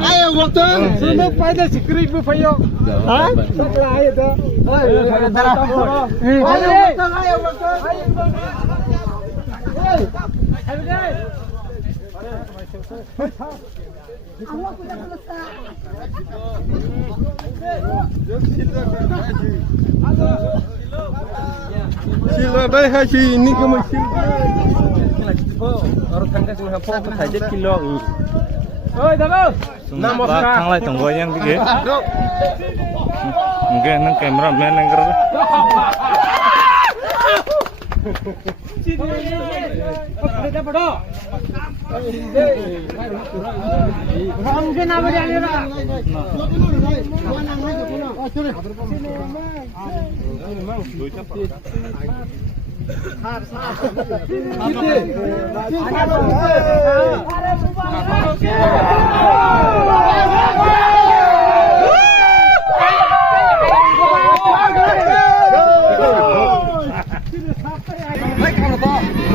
Ayo waktu sudah pada skrip berfayo. Hah? Setelah itu. Ayo sila dah haji ini ke masjid. Orang tangga sini apa saja kilo ini. Oi, dago. Nama Thang lại tổng gọi em cái ghế nâng cameraman nâng cái Baik, kalau